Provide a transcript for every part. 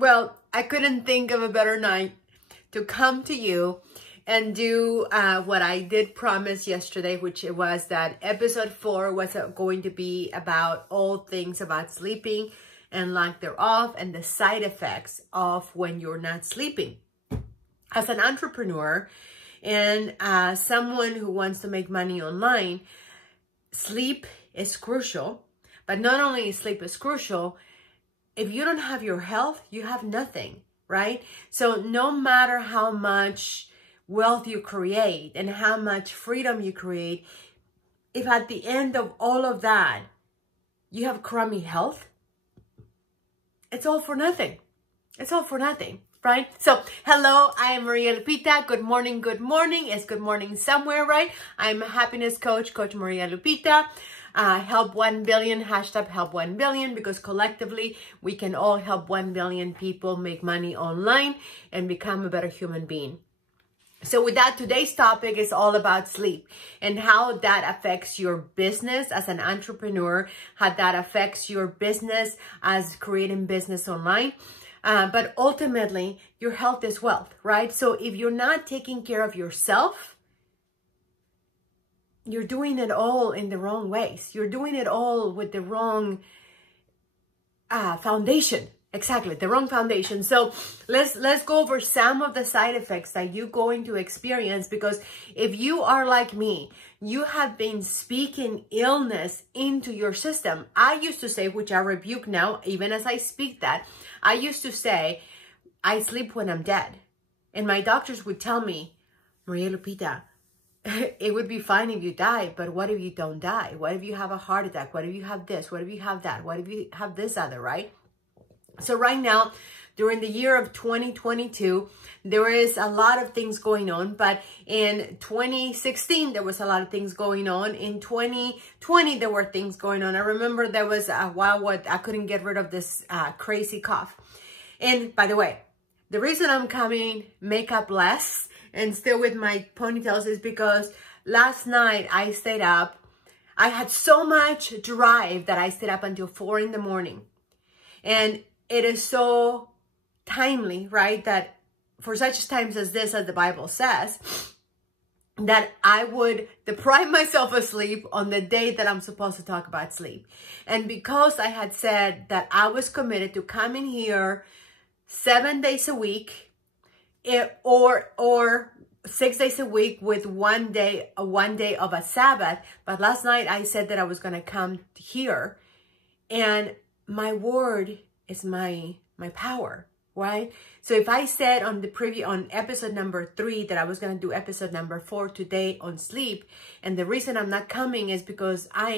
Well, I couldn't think of a better night to come to you and do what I did promise yesterday, which it was that episode 4 was going to be about all things about sleeping and lack thereof and the side effects of when you're not sleeping. As an entrepreneur and someone who wants to make money online, sleep is crucial. But not only sleep is crucial, if you don't have your health, you have nothing, right? So no matter how much wealth you create and how much freedom you create, if at the end of all of that, you have crummy health, it's all for nothing. It's all for nothing, right? So, hello, I am Maria Lupita. Good morning, good morning. It's good morning somewhere, right? I'm a happiness coach, Coach Maria Lupita. Help 1 billion, hashtag help 1 billion, because collectively we can all help 1 billion people make money online and become a better human being. So with that, today's topic is all about sleep and how that affects your business as an entrepreneur, how that affects your business as creating business online. But ultimately, your health is wealth, right? So if you're not taking care of yourself, you're doing it all in the wrong ways. You're doing it all with the wrong foundation. Exactly, the wrong foundation. So let's go over some of the side effects that you're going to experience, because if you are like me, you have been speaking illness into your system. I used to say, which I rebuke now, even as I speak that, I used to say, I sleep when I'm dead. And my doctors would tell me, Maria Lupita, it would be fine if you die, but what if you don't die? What if you have a heart attack? What if you have this? What if you have that? What if you have this other, right? So right now, during the year of 2022, there is a lot of things going on, but in 2016, there was a lot of things going on. In 2020, there were things going on. I remember there was a while I couldn't get rid of this crazy cough. And by the way, the reason I'm coming makeup less and still with my ponytails is because last night I stayed up. I had so much drive that I stayed up until 4 in the morning. And it is so timely, right? That for such times as this, as the Bible says, that I would deprive myself of sleep on the day that I'm supposed to talk about sleep. And because I had said that I was committed to coming here 7 days a week, or 6 days a week with one day of a Sabbath. But last night I said that I was going to come here, and my word is my power, right? So if I said on episode number 3 that I was going to do episode number 4 today on sleep, and the reason I'm not coming is because I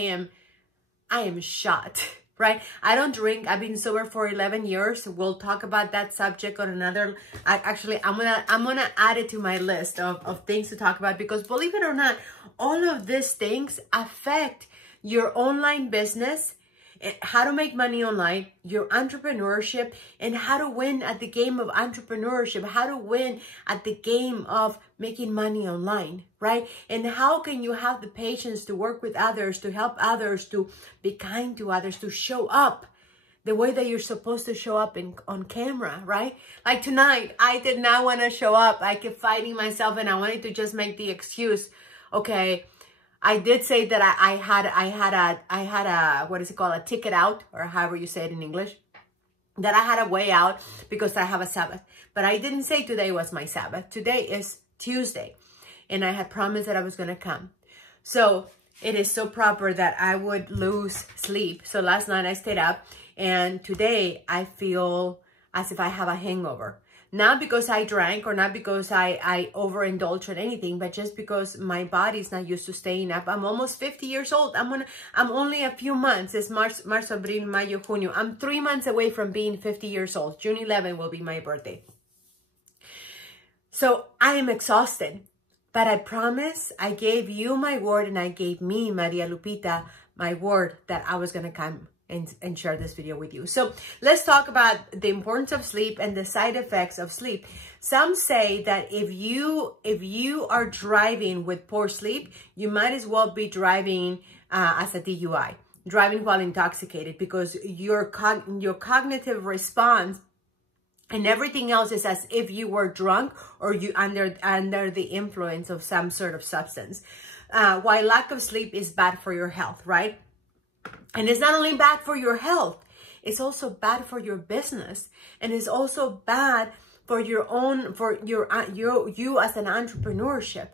am shot. Right? I don't drink. I've been sober for 11 years. We'll talk about that subject on another. Actually, I'm gonna add it to my list of things to talk about, because believe it or not, all of these things affect your online business, how to make money online, your entrepreneurship, and how to win at the game of entrepreneurship, how to win at the game of making money online, right? And how can you have the patience to work with others, to help others, to be kind to others, to show up the way that you're supposed to show up on camera, right? Like tonight, I did not want to show up. I kept fighting myself, and I wanted to just make the excuse, okay, I did say that I had a what is it called, a ticket out, or however you say it in English, that I had a way out because I have a Sabbath. But I didn't say today was my Sabbath. Today is Tuesday, and I had promised that I was going to come. So it is so proper that I would lose sleep. So last night I stayed up, and today I feel as if I have a hangover. Not because I drank, or not because I overindulged or anything, but just because my body's not used to staying up. I'm almost 50 years old. I'm only a few months. It's Marzo, Abril, Mayo, Junio. I'm 3 months away from being 50 years old. June 11 will be my birthday. So I am exhausted, but I promise, I gave you my word, and I gave me, Maria Lupita, my word that I was going to come and share this video with you. So let's talk about the importance of sleep and the side effects of sleep. Some say that if you are driving with poor sleep, you might as well be driving as a DUI, driving while intoxicated, because your cognitive response And everything else is as if you were drunk or you under the influence of some sort of substance. While lack of sleep is bad for your health, right? And it's not only bad for your health, it's also bad for your business, and it's also bad for your own, you as an entrepreneurship.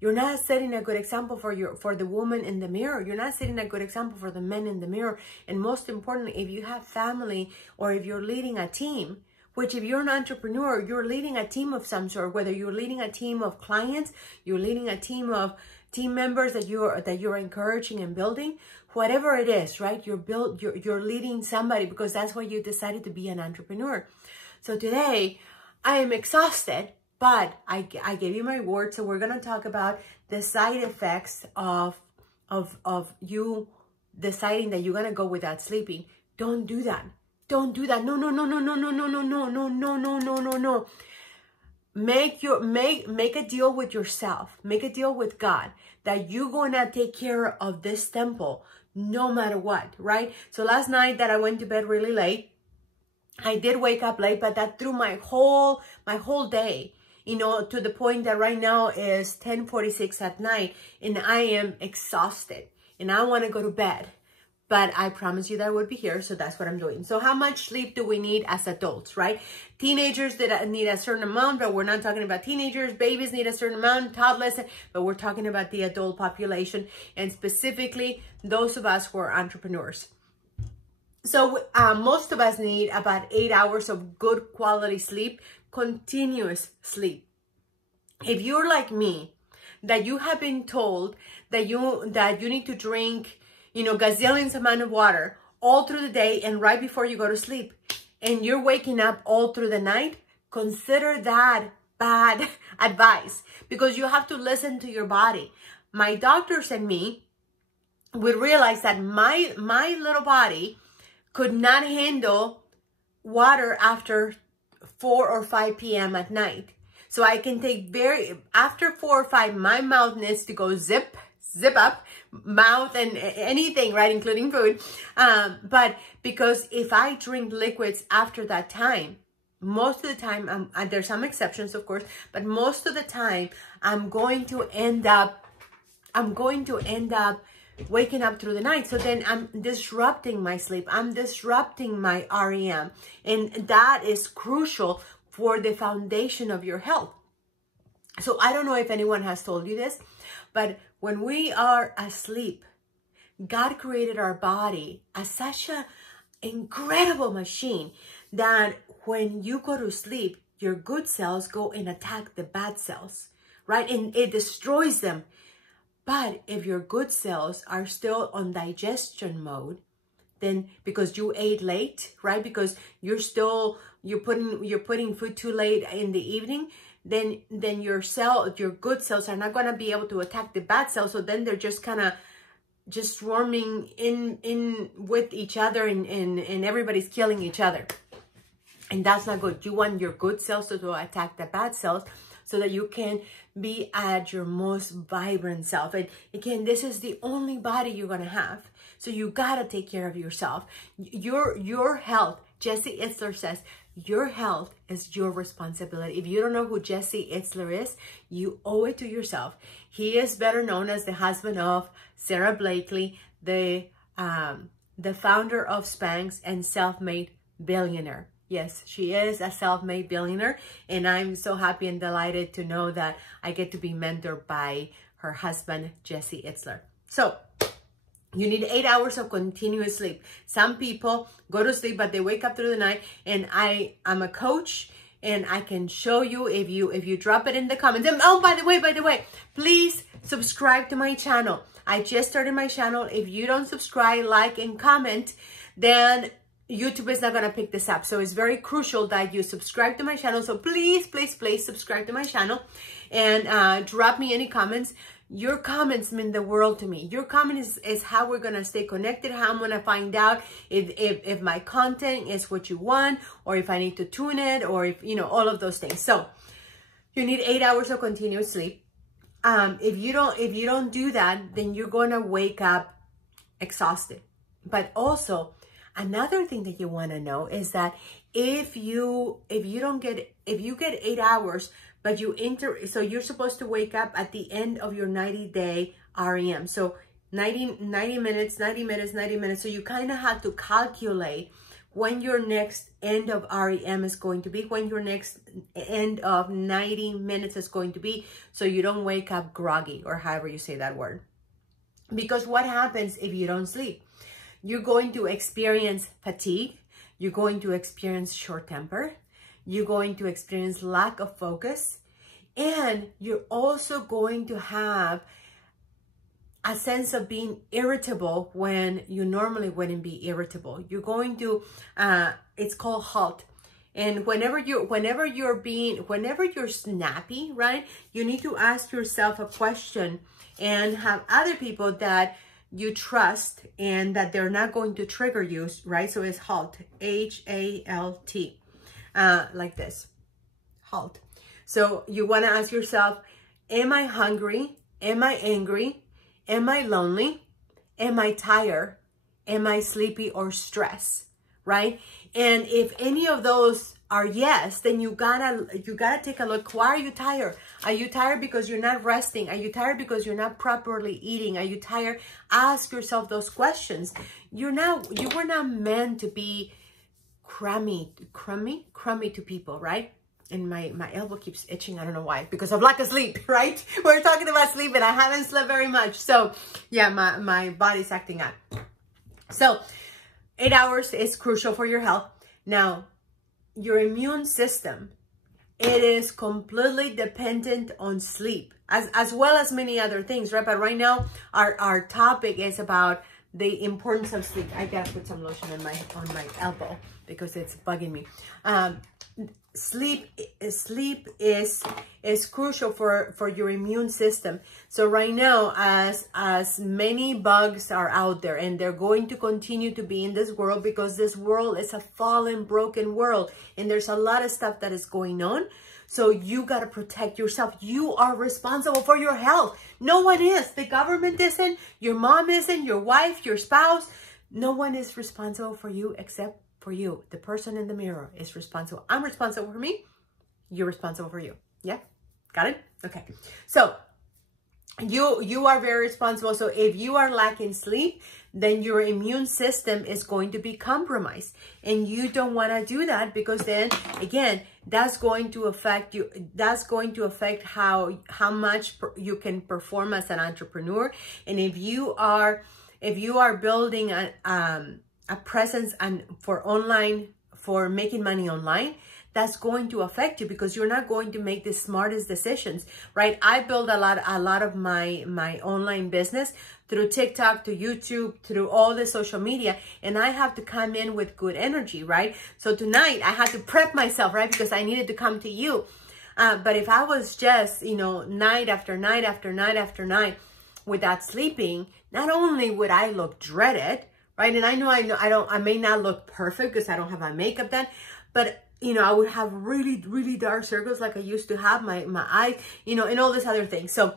You're not setting a good example for the woman in the mirror. You're not setting a good example for the men in the mirror. And most importantly, if you have family or if you're leading a team, which if you're an entrepreneur, you're leading a team of some sort, whether you're leading a team of clients, you're leading a team of team members that you're encouraging and building, whatever it is, right? You're leading somebody because that's why you decided to be an entrepreneur. So today I am exhausted, but I gave you my word. So we're going to talk about the side effects of you deciding that you're going to go without sleeping. Don't do that. Don't do that. No, no, no, no, no, no, no, no, no, no, no, no, no, no, no. Make a deal with yourself. Make a deal with God that you're going to take care of this temple no matter what, right? So last night that I went to bed really late, I did wake up late, but that threw my whole day, you know, to the point that right now is 10:46 at night and I am exhausted and I want to go to bed. But I promise you that I would be here, so that's what I'm doing. So how much sleep do we need as adults, right? Teenagers that need a certain amount, but we're not talking about teenagers. Babies need a certain amount, toddlers, but we're talking about the adult population, and specifically those of us who are entrepreneurs. So most of us need about 8 hours of good quality sleep, continuous sleep. If you're like me, that you have been told that you need to drink, you know, gazillions amount of water all through the day and right before you go to sleep, and you're waking up all through the night, consider that bad advice, because you have to listen to your body. My doctors and me would realize that my little body could not handle water after 4 or 5 p.m. at night. So I can take after 4 or 5, my mouth needs to go zip up, mouth and anything, right, including food. But because if I drink liquids after that time, most of the time, there's some exceptions, of course, but most of the time, I'm going to end up waking up through the night. So then I'm disrupting my sleep. I'm disrupting my REM. And that is crucial for the foundation of your health. So I don't know if anyone has told you this, but when we are asleep, God created our body as such an incredible machine that when you go to sleep, your good cells go and attack the bad cells, right? And it destroys them. But if your good cells are still on digestion mode, then because you ate late, right? Because you're putting food too late in the evening, then your good cells are not going to be able to attack the bad cells. So then they're just kind of just swarming in with each other, and everybody's killing each other. And that's not good. You want your good cells to attack the bad cells so that you can be at your most vibrant self. And again, this is the only body you're going to have. So you got to take care of yourself. Your health, Jesse Itzler says, your health is your responsibility. If you don't know who Jesse Itzler is, you owe it to yourself. He is better known as the husband of Sarah Blakely, the founder of Spanx and self-made billionaire. Yes, she is a self-made billionaire, and I'm so happy and delighted to know that I get to be mentored by her husband, Jesse Itzler. So you need 8 hours of continuous sleep. Some people go to sleep, but they wake up through the night, and I'm a coach, and I can show you if you drop it in the comments. And, oh, by the way, please subscribe to my channel. I just started my channel. If you don't subscribe, like, and comment, then YouTube is not going to pick this up. So it's very crucial that you subscribe to my channel. So please, please, please subscribe to my channel and drop me any comments. Your comments mean the world to me. Your comment is how we're going to stay connected, how I'm going to find out if my content is what you want, or if I need to tune it, or if, you know, all of those things. So you need 8 hours of continuous sleep. If you don't do that, then you're going to wake up exhausted. But also, Another thing that you want to know is that if you get 8 hours, but so you're supposed to wake up at the end of your 90-day REM. So 90 minutes. So you kind of have to calculate when your next end of REM is going to be, when your next end of 90 minutes is going to be, so you don't wake up groggy, or however you say that word. Because what happens if you don't sleep? You're going to experience fatigue. You're going to experience short temper. You're going to experience lack of focus. And you're also going to have a sense of being irritable when you normally wouldn't be irritable. You're going to, it's called halt. And whenever you're snappy, right, you need to ask yourself a question and have other people that you trust and that they're not going to trigger you, right? So it's halt, H-A-L-T, like this, halt. So you want to ask yourself, am I hungry? Am I angry? Am I lonely? Am I tired? Am I sleepy or stressed? Right? And if any of those are yes, then you gotta take a look. Why are you tired? Are you tired because you're not resting? Are you tired because you're not properly eating? Are you tired? Ask yourself those questions. You were not meant to be crummy to people, right? And my elbow keeps itching. I don't know why, because of lack of sleep, right? We're talking about sleep and I haven't slept very much. So yeah, my body's acting up. So 8 hours is crucial for your health. Now, your immune system, it is completely dependent on sleep, as well as many other things, right? But right now, our topic is about the importance of sleep. I gotta put some lotion on my elbow because it's bugging me. Sleep is crucial for your immune system. So right now, as many bugs are out there, and they're going to continue to be in this world, because this world is a fallen, broken world, and there's a lot of stuff that is going on. So you got to protect yourself. You are responsible for your health. No one is. The government isn't, your mom isn't, your wife, your spouse. No one is responsible for you except for you. The person in the mirror is responsible. I'm responsible for me. You're responsible for you. Yeah? Got it? Okay. So you are very responsible. So if you are lacking sleep, then your immune system is going to be compromised. And you don't want to do that, because then, again, that's going to affect you. That's going to affect how much you can perform as an entrepreneur. And if you are building a presence for making money online, that's going to affect you, because you're not going to make the smartest decisions, right? I build a lot of my online business through TikTok, to YouTube, through all the social media, and I have to come in with good energy, right? So tonight I had to prep myself, right? Because I needed to come to you. But if I was just, night after night after night after night without sleeping, not only would I look dreaded, right? And I may not look perfect because I don't have my makeup done, but I would have really, really dark circles like I used to have, my eyes, and all these other things. So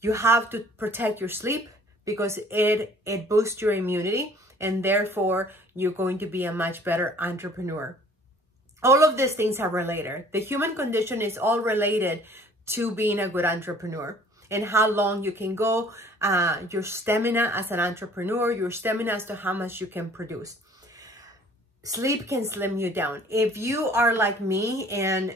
you have to protect your sleep, because it boosts your immunity, and therefore you're going to be a much better entrepreneur. All of these things are related. The human condition is all related to being a good entrepreneur, and how long you can go, your stamina as an entrepreneur, your stamina as to how much you can produce. Sleep can slim you down. If you are like me and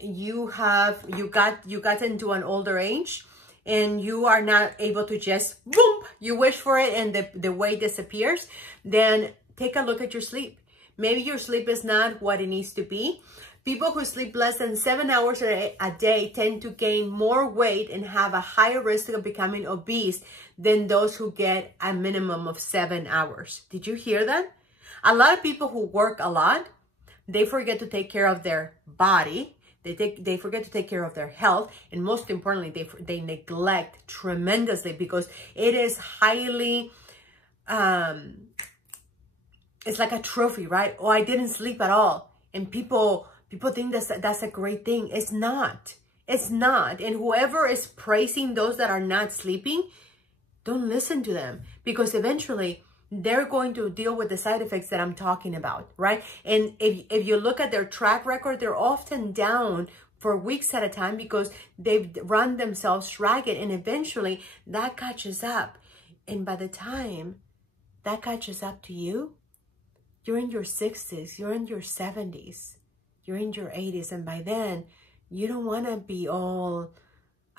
you got into an older age, and you are not able to just boom, you wish for it and the weight disappears, then take a look at your sleep. Maybe your sleep is not what it needs to be. People who sleep less than 7 hours a day tend to gain more weight and have a higher risk of becoming obese than those who get a minimum of 7 hours. Did you hear that? A lot of people who work a lot, they forget to take care of their body. They forget to take care of their health. And most importantly, they neglect tremendously, because it is highly, it's like a trophy, right? Oh, I didn't sleep at all. And people think that's a great thing. It's not. It's not. And whoever is praising those that are not sleeping, don't listen to them, because eventually they're going to deal with the side effects that I'm talking about, right? And if you look at their track record, they're often down for weeks at a time because they've run themselves ragged, and eventually that catches up. And by the time that catches up to you, you're in your 60s, you're in your 70s, you're in your 80s, and by then you don't want to be all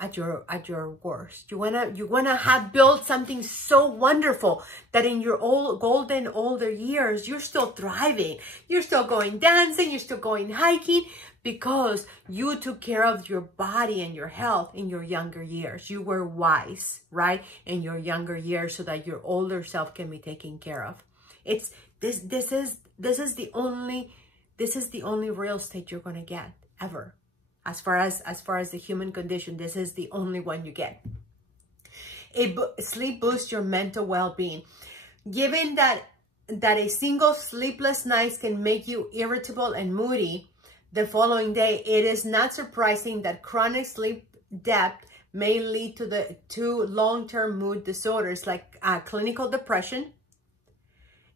at your worst. You wanna have built something so wonderful that in your golden older years you're still thriving, you're still going dancing, you're still going hiking, because you took care of your body and your health in your younger years. You were wise, right, in your younger years, so that your older self can be taken care of. It's this is the only real estate you're gonna get ever. As far as the human condition, this is the only one you get. Sleep boosts your mental well-being. Given that a single sleepless night can make you irritable and moody the following day, it is not surprising that chronic sleep debt may lead to long-term mood disorders like clinical depression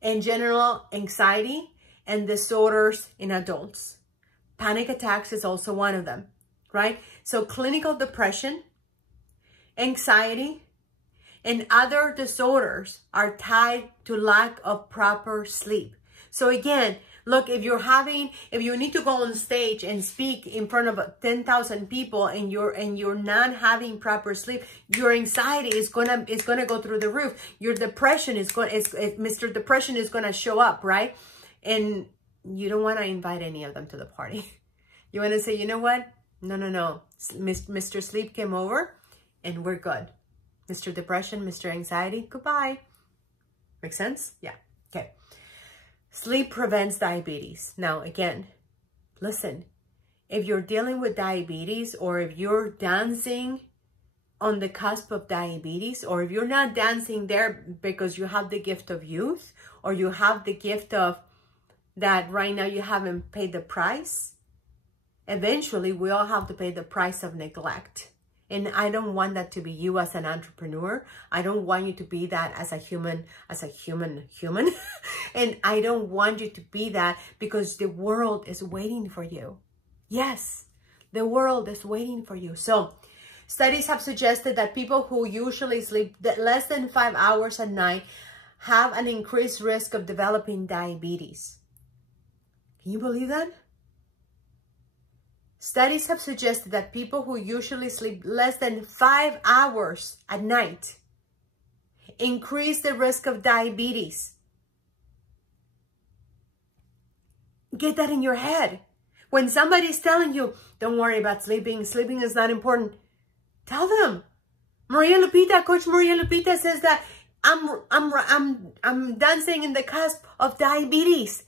and general anxiety and disorders in adults. Panic attacks is also one of them, right? So clinical depression, anxiety, and other disorders are tied to lack of proper sleep. So again, look, if you need to go on stage and speak in front of 10,000 people and you're not having proper sleep, your anxiety is gonna go through the roof. Your depression Mr. Depression is gonna show up, right? And you don't want to invite any of them to the party. You want to say, you know what? No. Mr. Sleep came over and we're good. Mr. Depression, Mr. Anxiety, goodbye. Make sense? Yeah. Okay. Sleep prevents diabetes. Now, again, listen, if you're dealing with diabetes, or if you're dancing on the cusp of diabetes, or if you're not dancing there because you have the gift of youth, or you have the gift of that right now you haven't paid the price, eventually we all have to pay the price of neglect. And I don't want that to be you as an entrepreneur. I don't want you to be that as a human. And I don't want you to be that because the world is waiting for you. Yes, the world is waiting for you. So studies have suggested that people who usually sleep less than 5 hours a night have an increased risk of developing diabetes. Can you believe that? Studies have suggested that people who usually sleep less than 5 hours at night increase the risk of diabetes. Get that in your head. When somebody's telling you, don't worry about sleeping, sleeping is not important, tell them. Coach Maria Lupita says that I'm dancing in the cusp of diabetes.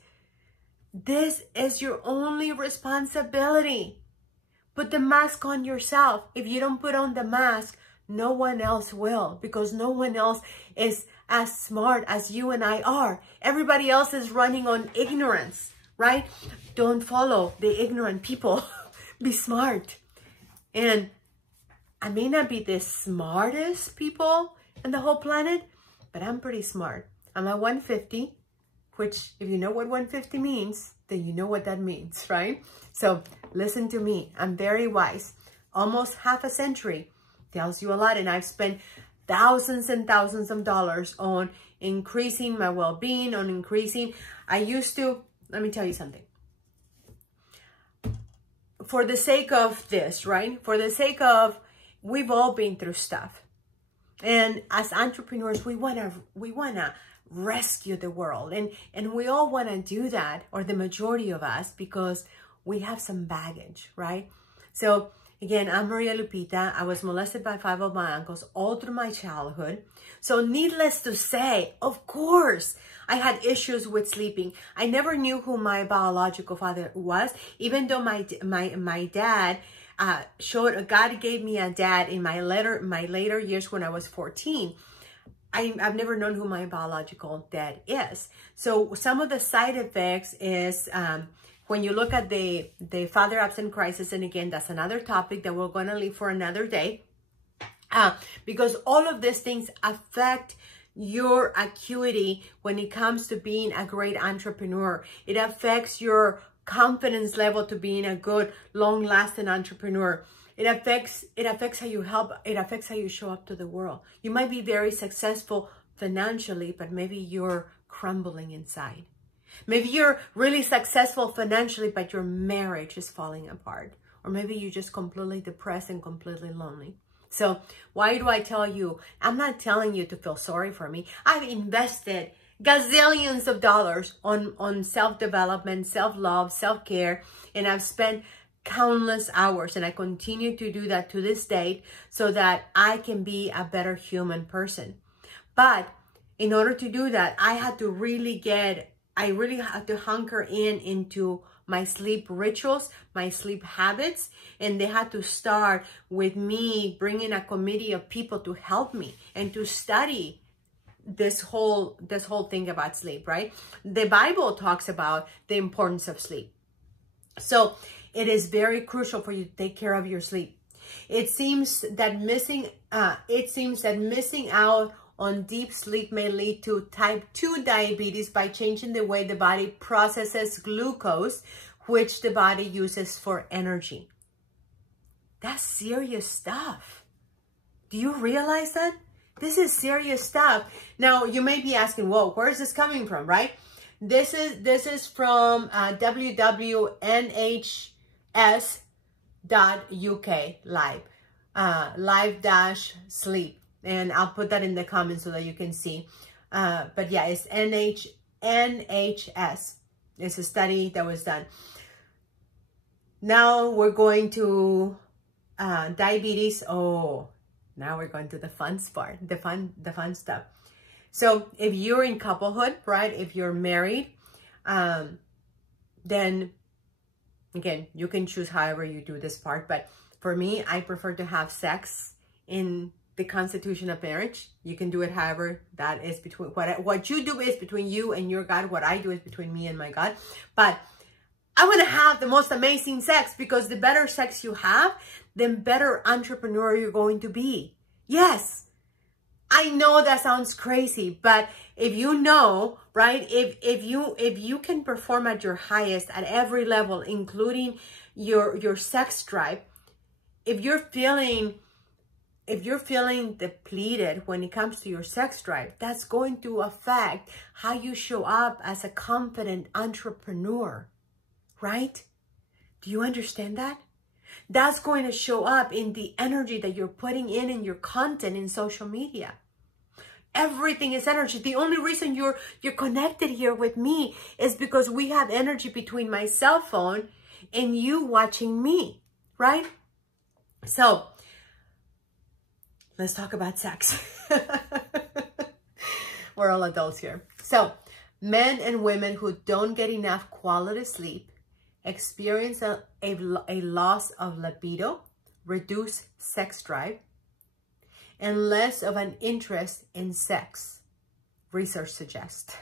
This is your only responsibility. Put the mask on yourself. If you don't put on the mask, no one else will, because no one else is as smart as you and I are. Everybody else is running on ignorance, right? Don't follow the ignorant people. Be smart. And I may not be the smartest people in the whole planet, but I'm pretty smart. I'm at 150. Which, if you know what 150 means, then you know what that means, right? So listen to me. I'm very wise. Almost half a century tells you a lot. And I've spent thousands and thousands of dollars on increasing my well-being, on increasing. Let me tell you something. For the sake of this, right? For the sake of, we've all been through stuff. And as entrepreneurs, we wanna rescue the world, and we all want to do that, or the majority of us, because we have some baggage, right? So again, I'm Maria Lupita. I was molested by 5 of my uncles all through my childhood. So needless to say, of course, I had issues with sleeping. I never knew who my biological father was, even though my dad God gave me a dad in my later years when I was 14. I've never known who my biological dad is. So some of the side effects is when you look at the father absent crisis, and again, that's another topic that we're going to leave for another day, because all of these things affect your acuity when it comes to being a great entrepreneur. It affects your confidence level to being a good, long-lasting entrepreneur. It affects how you help. It affects how you show up to the world. You might be very successful financially, but maybe you're crumbling inside. Maybe you're really successful financially, but your marriage is falling apart. Or maybe you're just completely depressed and completely lonely. So why do I tell you? I'm not telling you to feel sorry for me. I've invested gazillions of dollars on self-development, self-love, self-care, and I've spent countless hours, and I continue to do that to this date so that I can be a better human person. But in order to do that, I really had to hunker into my sleep rituals, my sleep habits, and they had to start with me bringing a committee of people to help me and to study this whole thing about sleep, right? The Bible talks about the importance of sleep. So it is very crucial for you to take care of your sleep. It seems that missing out on deep sleep may lead to type 2 diabetes by changing the way the body processes glucose, which the body uses for energy. That's serious stuff. Do you realize that? This is serious stuff. Now, you may be asking, well, where is this coming from, right? This is from www.nhs.uk live-sleep. And I'll put that in the comments so that you can see. But yeah, it's NHS. It's a study that was done. Now we're going to diabetes. Oh, now we're going to the fun part, the fun stuff. So if you're in couplehood, right? If you're married, then again, you can choose however you do this part. But for me, I prefer to have sex in the constitution of marriage. You can do it however that is between, what you do is between you and your God. What I do is between me and my God. But I want to have the most amazing sex, because the better sex you have, the better entrepreneur you're going to be. Yes, I know that sounds crazy, but if you know, right, if you can perform at your highest at every level, including your sex drive, if you're feeling depleted when it comes to your sex drive, that's going to affect how you show up as a confident entrepreneur, right? Do you understand that? That's going to show up in the energy that you're putting in your content in social media. Everything is energy. The only reason you're connected here with me is because we have energy between my cell phone and you watching me, right? So let's talk about sex. We're all adults here. So men and women who don't get enough quality sleep experience a loss of libido, reduced sex drive, and less of an interest in sex, research suggests.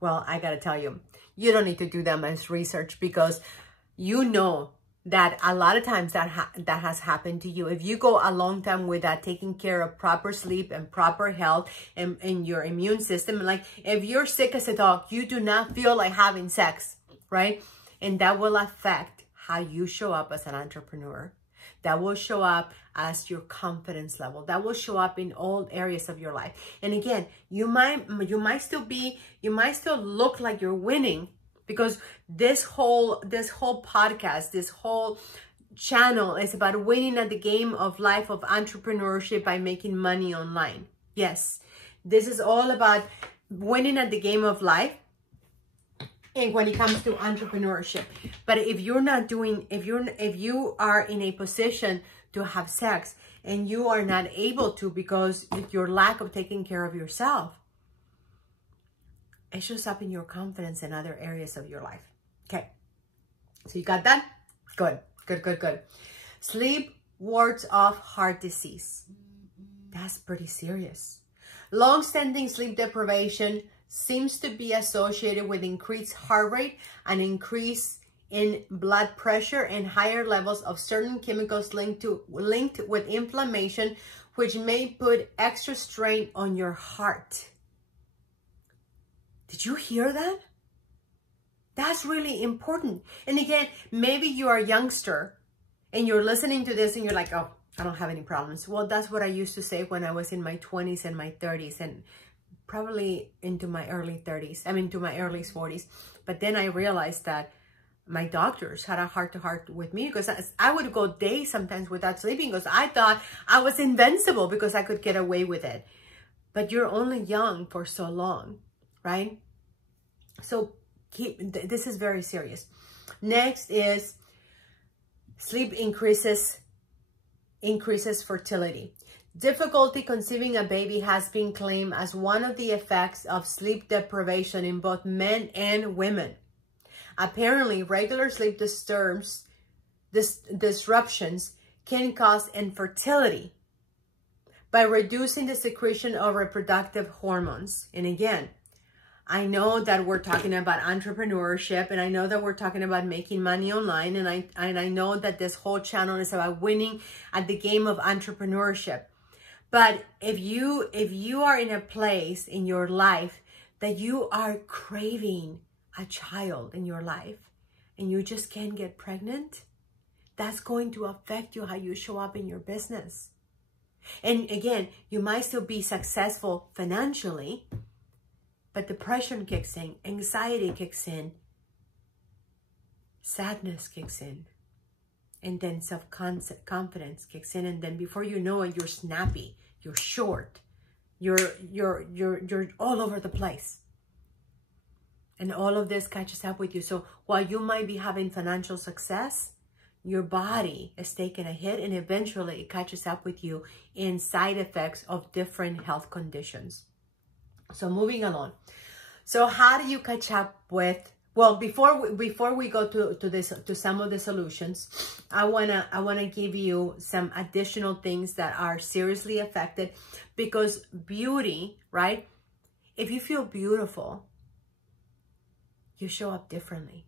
Well, I gotta tell you, you don't need to do that much research, because you know that a lot of times that has happened to you. If you go a long time without taking care of proper sleep and proper health and your immune system, like if you're sick as a dog, you do not feel like having sex, right? And that will affect how you show up as an entrepreneur. That will show up as your confidence level. That will show up in all areas of your life. And again, you might still look like you're winning, because this whole podcast, this whole channel is about winning at the game of life of entrepreneurship by making money online. Yes, this is all about winning at the game of life. And when it comes to entrepreneurship, but if you are in a position to have sex and you are not able to because of your lack of taking care of yourself, it shows up in your confidence in other areas of your life. Okay, so you got that? Good. Sleep wards off heart disease. That's pretty serious. Long-standing sleep deprivation seems to be associated with increased heart rate, an increase in blood pressure, and higher levels of certain chemicals linked with inflammation, which may put extra strain on your heart. Did you hear that? That's really important. And again, maybe you are a youngster and you're listening to this and you're like, oh, I don't have any problems. Well, that's what I used to say when I was in my 20s and my 30s and probably into my early 30s. I mean, to my early 40s. But then I realized that my doctors had a heart-to-heart with me because I would go days sometimes without sleeping because I thought I was invincible because I could get away with it. But you're only young for so long, right? So this is very serious. Next is sleep increases fertility. Difficulty conceiving a baby has been claimed as one of the effects of sleep deprivation in both men and women. Apparently, regular sleep disruptions can cause infertility by reducing the secretion of reproductive hormones. And again, I know that we're talking about entrepreneurship, and I know that we're talking about making money online, and I know that this whole channel is about winning at the game of entrepreneurship. But if you are in a place in your life that you are craving a child in your life and you just can't get pregnant, that's going to affect you how you show up in your business. And again, you might still be successful financially, but depression kicks in, anxiety kicks in, sadness kicks in, and then self-confidence kicks in, and then before you know it, you're snappy, you're short, you're all over the place. And all of this catches up with you. So while you might be having financial success, your body is taking a hit, and eventually it catches up with you in side effects of different health conditions. So moving along. So how do you catch up with, well, before we go to some of the solutions, I wanna give you some additional things that are seriously affected, because beauty, right? If you feel beautiful, you show up differently.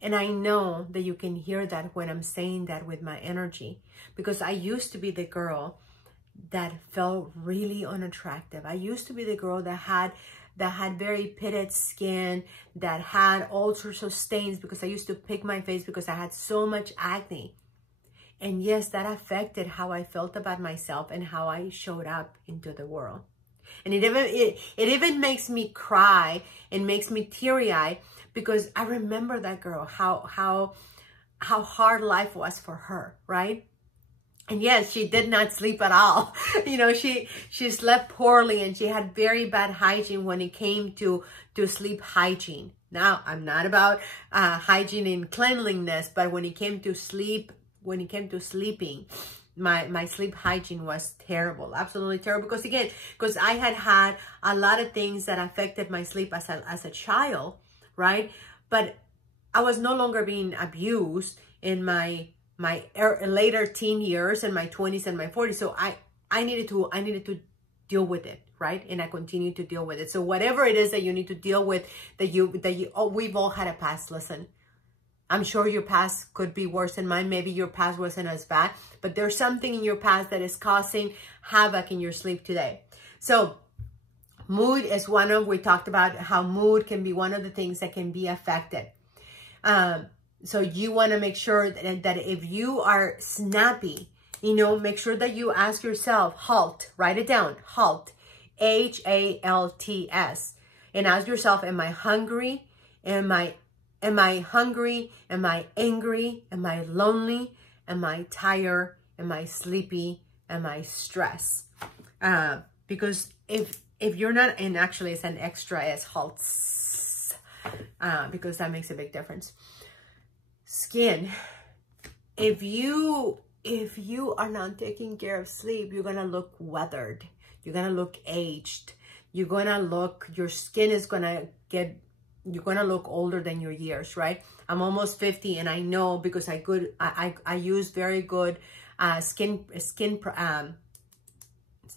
And I know that you can hear that when I'm saying that with my energy, because I used to be the girl that felt really unattractive. I used to be the girl that had very pitted skin, that had all sorts of stains, because I used to pick my face because I had so much acne. And yes, that affected how I felt about myself and how I showed up into the world. And it even makes me cry and makes me teary-eyed, because I remember that girl, how hard life was for her, right? And yes, she did not sleep at all. You know, she slept poorly, and she had very bad hygiene when it came to sleep hygiene. Now, I'm not about hygiene and cleanliness, but when it came to sleeping, my sleep hygiene was terrible, absolutely terrible. Because I had a lot of things that affected my sleep as a child, right? But I was no longer being abused in my later teen years, and my 20s and my 40s. So I needed to deal with it, right? And I continue to deal with it. So whatever it is that you need to deal with, we've all had a past. Listen, I'm sure your past could be worse than mine. Maybe your past wasn't as bad, but there's something in your past that is causing havoc in your sleep today. So mood is we talked about how mood can be one of the things that can be affected. So you want to make sure that if you are snappy, you know, make sure that you ask yourself, HALT, write it down, HALT, HALTS, and ask yourself, am I hungry? Am I hungry? Am I angry? Am I lonely? Am I tired? Am I sleepy? Am I stressed? Because if you're not, and actually it's an extra S, HALTS, because that makes a big difference. Skin. If you are not taking care of sleep, you're gonna look weathered. You're gonna look aged. You're gonna look, your skin is gonna get, you're gonna look older than your years, right? I'm almost 50, and I know because I use very good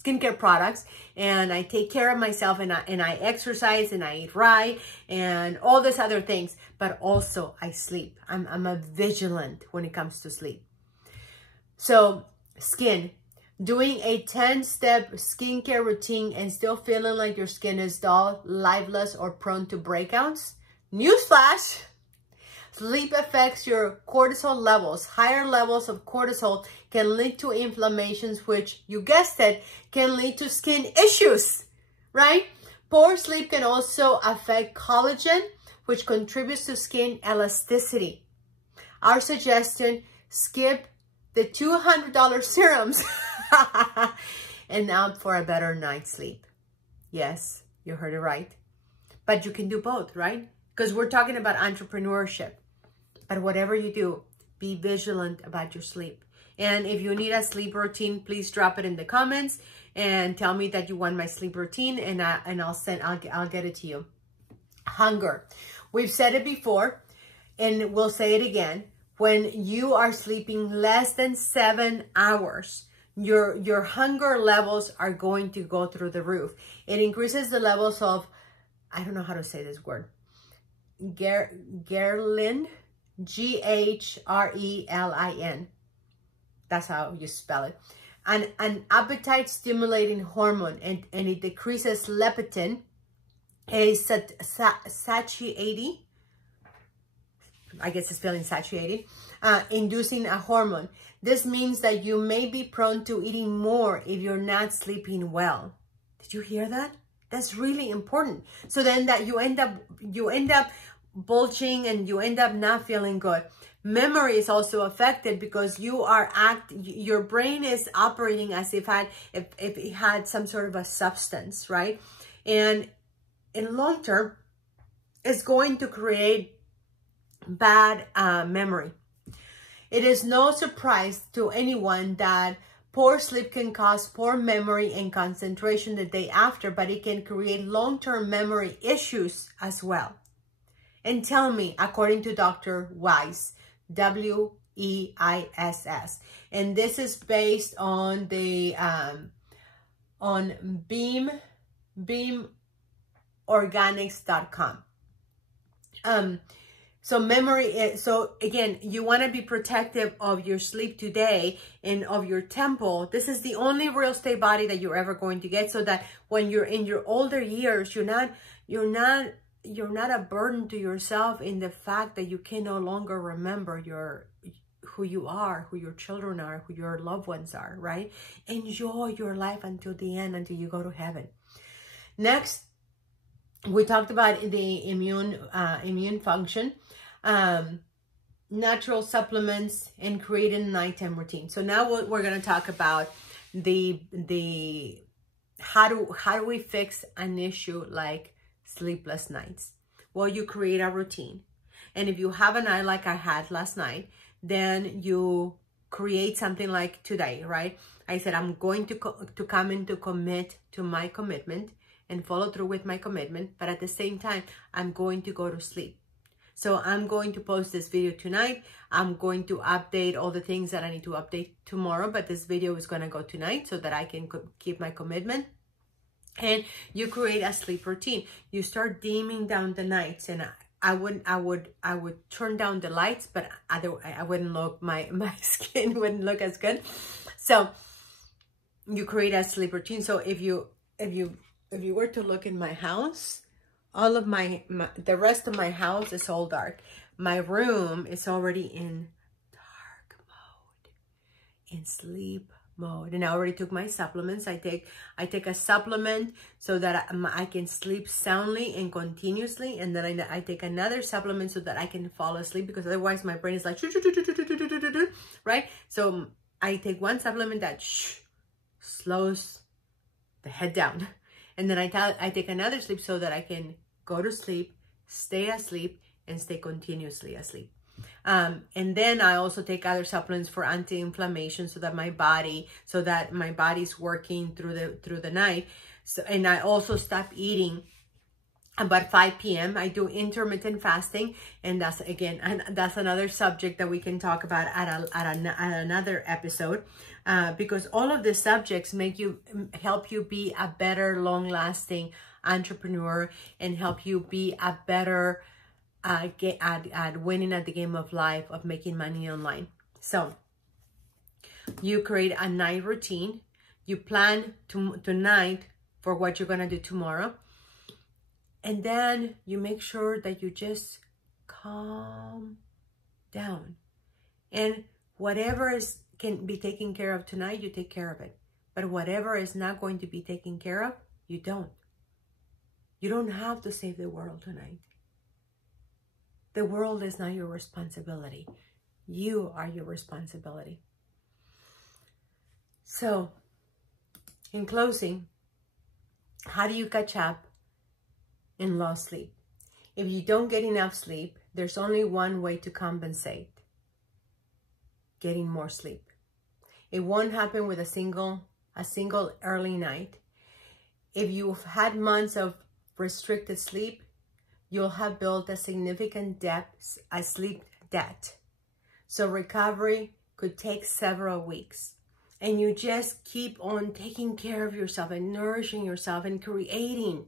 skincare products, and I take care of myself, and I exercise, and I eat right, and all these other things. But also I sleep. I'm a vigilant when it comes to sleep. So skin, Doing a 10-step skincare routine and still feeling like your skin is dull, lifeless, or prone to breakouts? Newsflash! Sleep affects your cortisol levels. Higher levels of cortisol can lead to inflammations, which, you guessed it, can lead to skin issues, right? Poor sleep can also affect collagen, which contributes to skin elasticity. Our suggestion, skip the $200 serums and opt for a better night's sleep. Yes, you heard it right. But you can do both, right? Because we're talking about entrepreneurship. But whatever you do, be vigilant about your sleep. And if you need a sleep routine, please drop it in the comments and tell me that you want my sleep routine, and I'll get it to you. Hunger. We've said it before, and we'll say it again. When you are sleeping less than 7 hours, your hunger levels are going to go through the roof. It increases the levels of, I don't know how to say this word, ghrelin, G-H-R-E-L-I-N. That's how you spell it. An appetite stimulating hormone, and it decreases leptin, a satiety, I guess it's spelling satiety, inducing a hormone. This means that you may be prone to eating more if you're not sleeping well. Did you hear that? That's really important. So then that you end up bulging and you end up not feeling good. Memory is also affected because your brain is operating as if it had some sort of a substance, right? And in long term, it's going to create bad memory. It is no surprise to anyone that poor sleep can cause poor memory and concentration the day after, but it can create long-term memory issues as well. And tell me, according to Dr. Weiss, W-E-I-S-S, and this is based on the on beamorganics.com. So again, you want to be protective of your sleep today and of your temple. This is the only real estate body that you're ever going to get, so that when you're in your older years, you're not a burden to yourself in the fact that you can no longer remember who you are, who your children are, who your loved ones are, right? Enjoy your life until the end, until you go to heaven. Next, we talked about the immune function, natural supplements, and creating a nighttime routine. So now we're going to talk about how do we fix an issue like sleepless nights. Well, you create a routine, and if you have a night like I had last night, then you create something like today, right? I said I'm going to come in to commit to my commitment and follow through with my commitment, but at the same time, I'm going to go to sleep. So I'm going to post this video tonight. I'm going to update all the things that I need to update tomorrow, but this video is going to go tonight so that I can keep my commitment. And you create a sleep routine. You start dimming down the nights, and I would turn down the lights, but I wouldn't look, my skin wouldn't look as good. So you create a sleep routine. So if you were to look in my house, all of the rest of my house is all dark. My room is already in dark mode, in sleep mode. And I already took my supplements. I take a supplement so that I can sleep soundly and continuously. And then I take another supplement so that I can fall asleep, because otherwise my brain is like, right? So I take one supplement that slows the head down. And then I take another sleep so that I can go to sleep, stay asleep, and stay continuously asleep. And then I also take other supplements for anti-inflammation so that my body's working through the night. So, and I also stop eating about 5 p.m. I do intermittent fasting, and that's another subject that we can talk about at another episode, because all of the subjects help you be a better, long-lasting entrepreneur and help you be a better at winning at the game of life, of making money online. So You create a night routine. You plan tonight for what you're going to do tomorrow. And then you make sure that you just calm down. And whatever can be taken care of tonight, you take care of it. But whatever is not going to be taken care of, you don't. You don't have to save the world tonight. The world is not your responsibility. You are your responsibility. So, in closing, how do you catch up in lost sleep? If you don't get enough sleep, there's only one way to compensate: getting more sleep. It won't happen with a single early night. If you've had months of restricted sleep, you'll have built a significant sleep debt. So recovery could take several weeks. And you just keep on taking care of yourself and nourishing yourself and creating.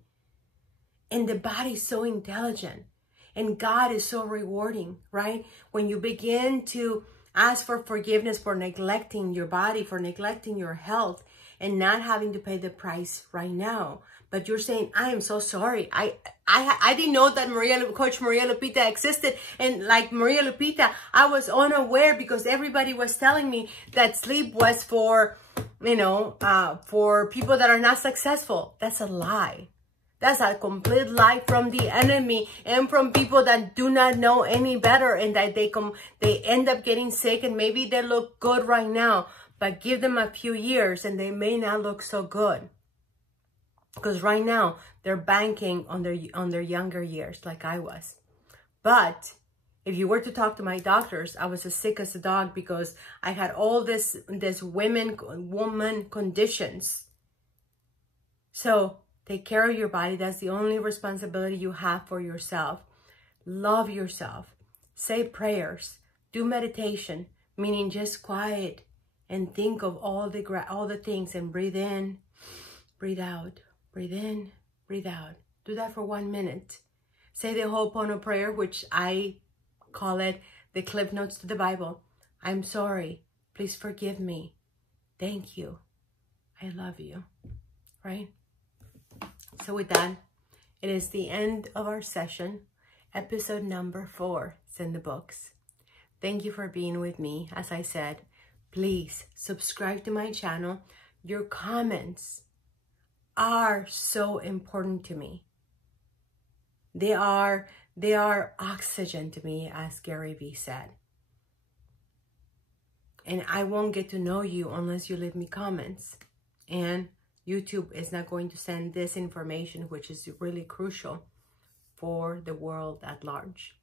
And the body's so intelligent. And God is so rewarding, right? When you begin to ask for forgiveness for neglecting your body, for neglecting your health, and not having to pay the price right now. But you're saying, I am so sorry. I didn't know that Coach Maria Lupita existed. And like Maria Lupita, I was unaware because everybody was telling me that sleep was for, for people that are not successful. That's a lie. That's a complete lie from the enemy and from people that do not know any better, and that they end up getting sick, and maybe they look good right now, but give them a few years and they may not look so good. Because right now they're banking on their younger years, like I was. But if you were to talk to my doctors, I was as sick as a dog because I had all this woman conditions. So take care of your body. That's the only responsibility you have for yourself. Love yourself. Say prayers. Do meditation, meaning just quiet and think of all the things, and breathe in, breathe out. Breathe in, breathe out. Do that for 1 minute. Say the Ho'oponopono prayer, which I call it the Cliff Notes to the Bible. I'm sorry. Please forgive me. Thank you. I love you. Right? So with that, it is the end of our session. Episode number 4 is in the books. Thank you for being with me. As I said, please subscribe to my channel. Your comments are so important to me. They are oxygen to me, as Gary Vee said. And I won't get to know you unless you leave me comments. And YouTube is not going to send this information, which is really crucial for the world at large.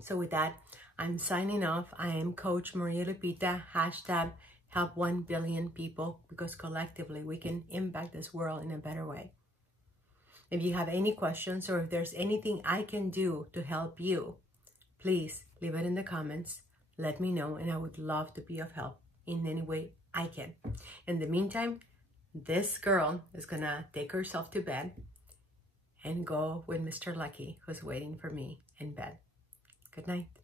So with that, I'm signing off. I am Coach Maria Lupita, hashtag help 1 billion people, because collectively we can impact this world in a better way. If you have any questions, or if there's anything I can do to help you, please leave it in the comments. Let me know, and I would love to be of help in any way I can. In the meantime, this girl is gonna take herself to bed and go with Mr. Lucky, who's waiting for me in bed. Good night.